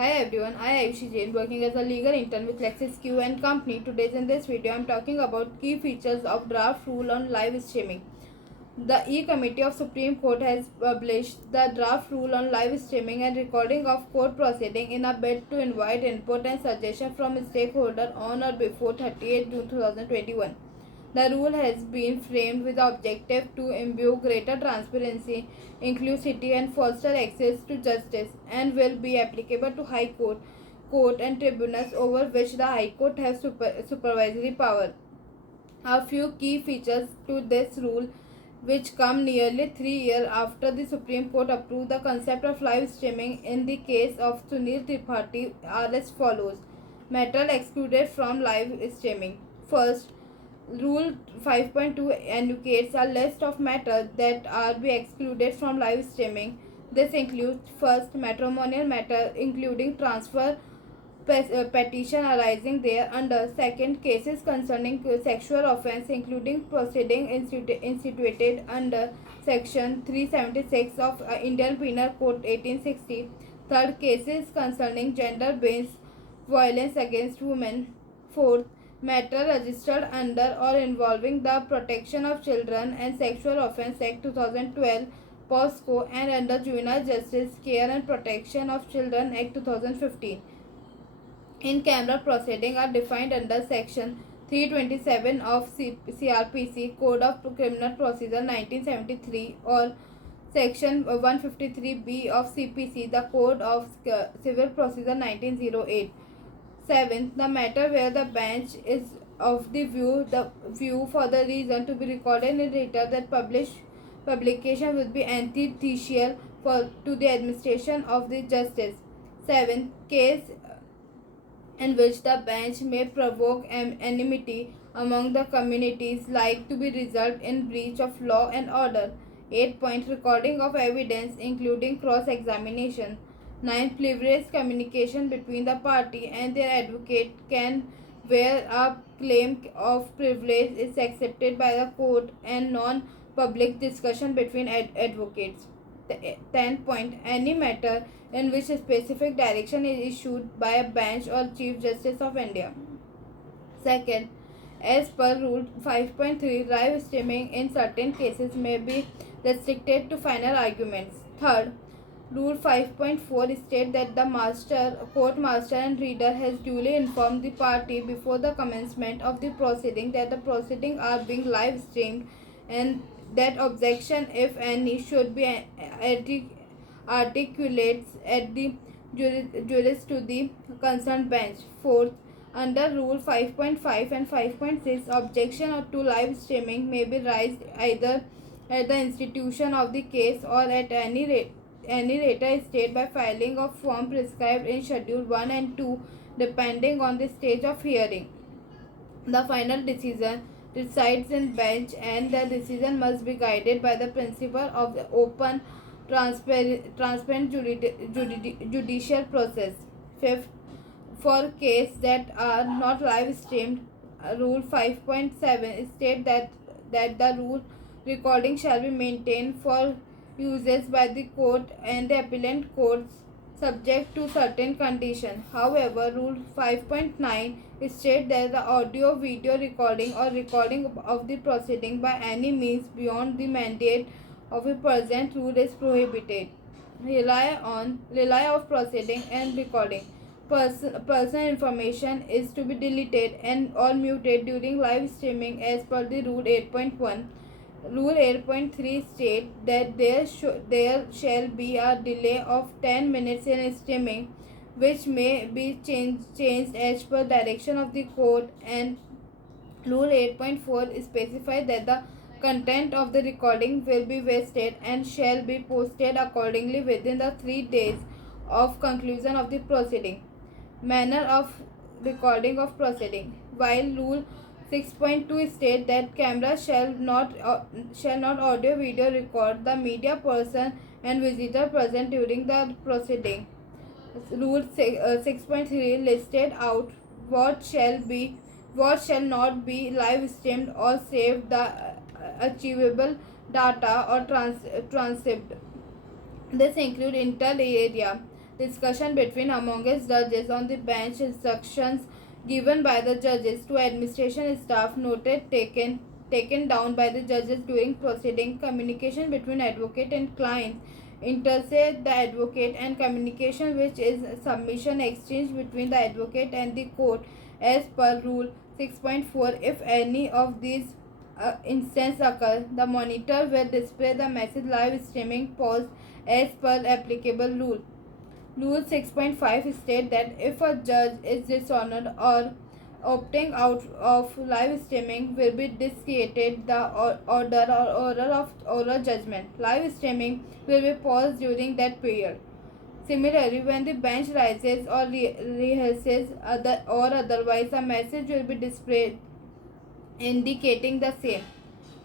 Hi everyone, I am Ayushi Jain working as a legal intern with Lexis Q and Company. Today in this video I am talking about key features of draft rule on live streaming. The E-Committee of Supreme Court has published the draft rule on live streaming and recording of court proceeding in a bid to invite input and suggestion from stakeholders on or before 30th June 2021. The rule has been framed with the objective to imbue greater transparency, inclusivity, and foster access to justice, and will be applicable to High Court and tribunals over which the High Court has supervisory power. A few key features to this rule, which come nearly 3 years after the Supreme Court approved the concept of live streaming in the case of Sunil Tripathi, are as follows. Matter excluded from live streaming. First, Rule 5.2 indicates a list of matters that are be excluded from live streaming. This includes first, matrimonial matter including transfer petition arising there under. Second, cases concerning sexual offence including proceeding instituted under section 376 of Indian Penal Code 1860. Third, cases concerning gender based violence against women. Fourth, matter registered under or involving the Protection of Children and Sexual Offence Act 2012 POSCO and under Juvenile Justice Care and Protection of Children Act 2015. In-camera proceedings are defined under Section 327 of CRPC Code of Criminal Procedure 1973 or Section 153B of CPC, the Code of Civil Procedure 1908. 7. The matter where the bench is of the view for the reason to be recorded in data that publication will be antithetical to the administration of the justice. 7. Case in which the bench may provoke enmity among the communities like to be result in breach of law and order. 8. Recording of evidence including cross-examination. 9. Privileged communication between the party and their advocate can where a claim of privilege is accepted by the court and non-public discussion between advocates. 10. Any matter in which a specific direction is issued by a bench or Chief Justice of India. Second, as per Rule 5.3, live streaming in certain cases may be restricted to final arguments. Third, Rule 5.4 states that the court master and reader has duly informed the party before the commencement of the proceeding that the proceedings are being live streamed and that objection, if any, should be articulated at the juris to the concerned bench. Fourth, under Rule 5.5 and 5.6, objection to live streaming may be raised either at the institution of the case or at any later stage by filing of form prescribed in Schedule 1 and 2 depending on the stage of hearing. The final decision resides in bench and the decision must be guided by the principle of the open, transparent judicial process. Fifth, for cases that are not live streamed, Rule 5.7 states that the rule recording shall be maintained for uses by the court and the appellate courts subject to certain conditions. However, Rule 5.9 states that the audio video recording or recording of the proceeding by any means beyond the mandate of a present rule is prohibited. Rely of proceeding and recording. Personal information is to be deleted and or muted during live streaming as per the Rule 8.1. Rule 8.3 states that there shall be a delay of 10 minutes in streaming, which may be changed as per direction of the court, and Rule 8.4 specifies that the content of the recording will be vested and shall be posted accordingly within the 3 days of conclusion of the proceeding. Manner of recording of proceeding. While Rule 6.2 states that camera shall not audio video record the media person and visitor present during the proceeding. Rule 6.3 listed out what shall not be live streamed or saved the achievable data or transcript. This includes inter area discussion between amongst judges on the bench, instructions given by the judges to administration staff, noted taken down by the judges during proceeding, communication between advocate and client, intercept the advocate, and communication which is submission exchange between the advocate and the court as per rule 6.4. If any of these instances occur, the monitor will display the message live streaming pause as per applicable rule. Rule 6.5 states that if a judge is dishonored or opting out of live streaming will be discredited the order of oral judgment. Live streaming will be paused during that period. Similarly, when the bench rises or rehearses or otherwise, a message will be displayed indicating the same.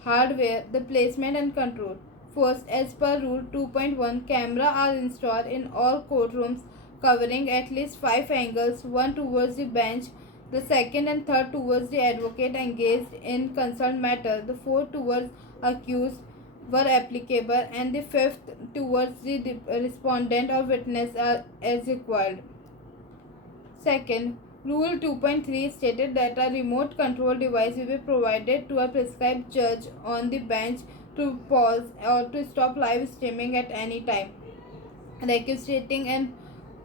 Hardware, the placement and control. First, as per Rule 2.1, cameras are installed in all courtrooms covering at least 5 angles, one towards the bench, the second and third towards the advocate engaged in concerned matter, the fourth towards accused were applicable, and the fifth towards the respondent or witness as required. Second, Rule 2.3 stated that a remote control device will be provided to a prescribed judge on the bench to pause or to stop live streaming at any time, requisiting and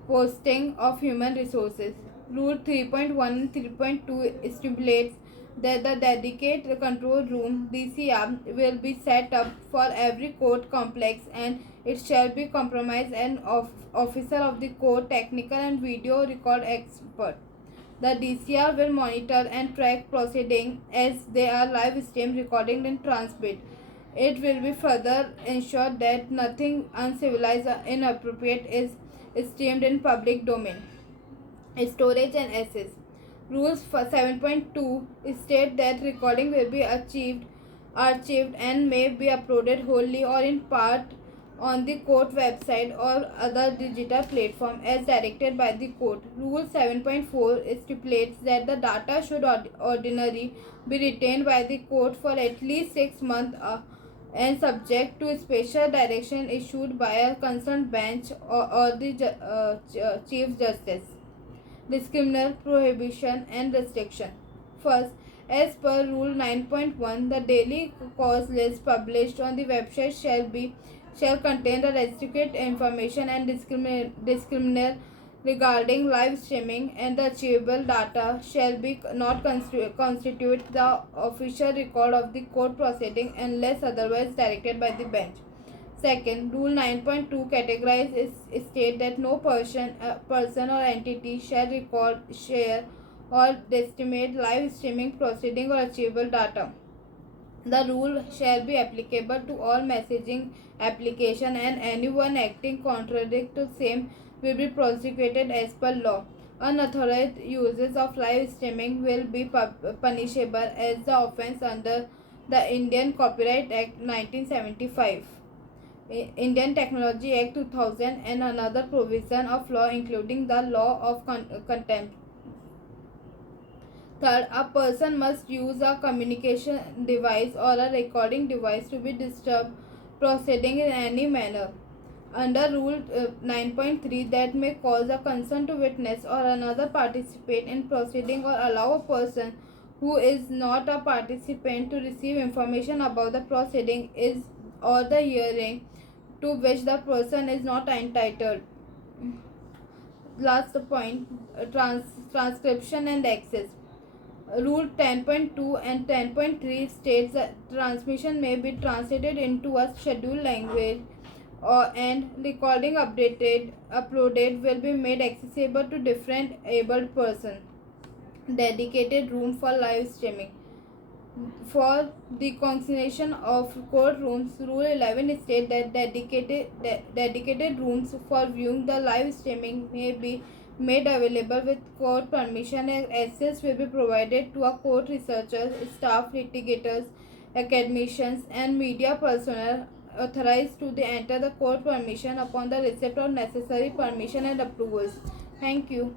posting of human resources. Rule 3.1 and 3.2 stipulates that the dedicated control room DCR will be set up for every court complex, and it shall be comprised an officer of the court, technical and video record expert. The DCR will monitor and track proceedings as they are live streamed, recorded and transmitted. It will be further ensured that nothing uncivilized or inappropriate is streamed in public domain. Storage and access. Rules 7.2 state that recording will be archived and may be uploaded wholly or in part on the court website or other digital platform as directed by the court. Rule 7.4 stipulates that the data should ordinarily be retained by the court for at least 6 months and subject to special direction issued by a concerned bench or the Chief Justice. Discriminatory prohibition and restriction. First, as per Rule 9.1, the daily cause list published on the website shall contain the restricted information and discriminatory regarding live streaming, and the achievable data shall be not constitute the official record of the court proceeding unless otherwise directed by the bench. Second, Rule 9.2 categorizes state that no person or entity shall record, share, or estimate live streaming proceeding or achievable data. The rule shall be applicable to all messaging application, and anyone acting contrary to same will be prosecuted as per law. Unauthorized uses of live streaming will be punishable as the offence under the Indian Copyright Act 1975. Indian Technology Act 2000 and another provision of law including the law of contempt. Third, a person must use a communication device or a recording device to be disturbed proceeding in any manner under Rule 9.3 that may cause a concern to witness or another participant in proceeding or allow a person who is not a participant to receive information about the proceeding is or the hearing to which the person is not entitled. Last point, transcription and access. Rule 10.2 and 10.3 states that transmission may be translated into a scheduled language and recording uploaded will be made accessible to different abled persons. Dedicated room for live streaming. For the consignation of courtrooms, Rule 11 states that dedicated rooms for viewing the live streaming may be made available with court permission, and access will be provided to a court researchers, staff, litigators, academicians, and media personnel authorized to enter the court permission upon the receipt of necessary permission and approvals. Thank you.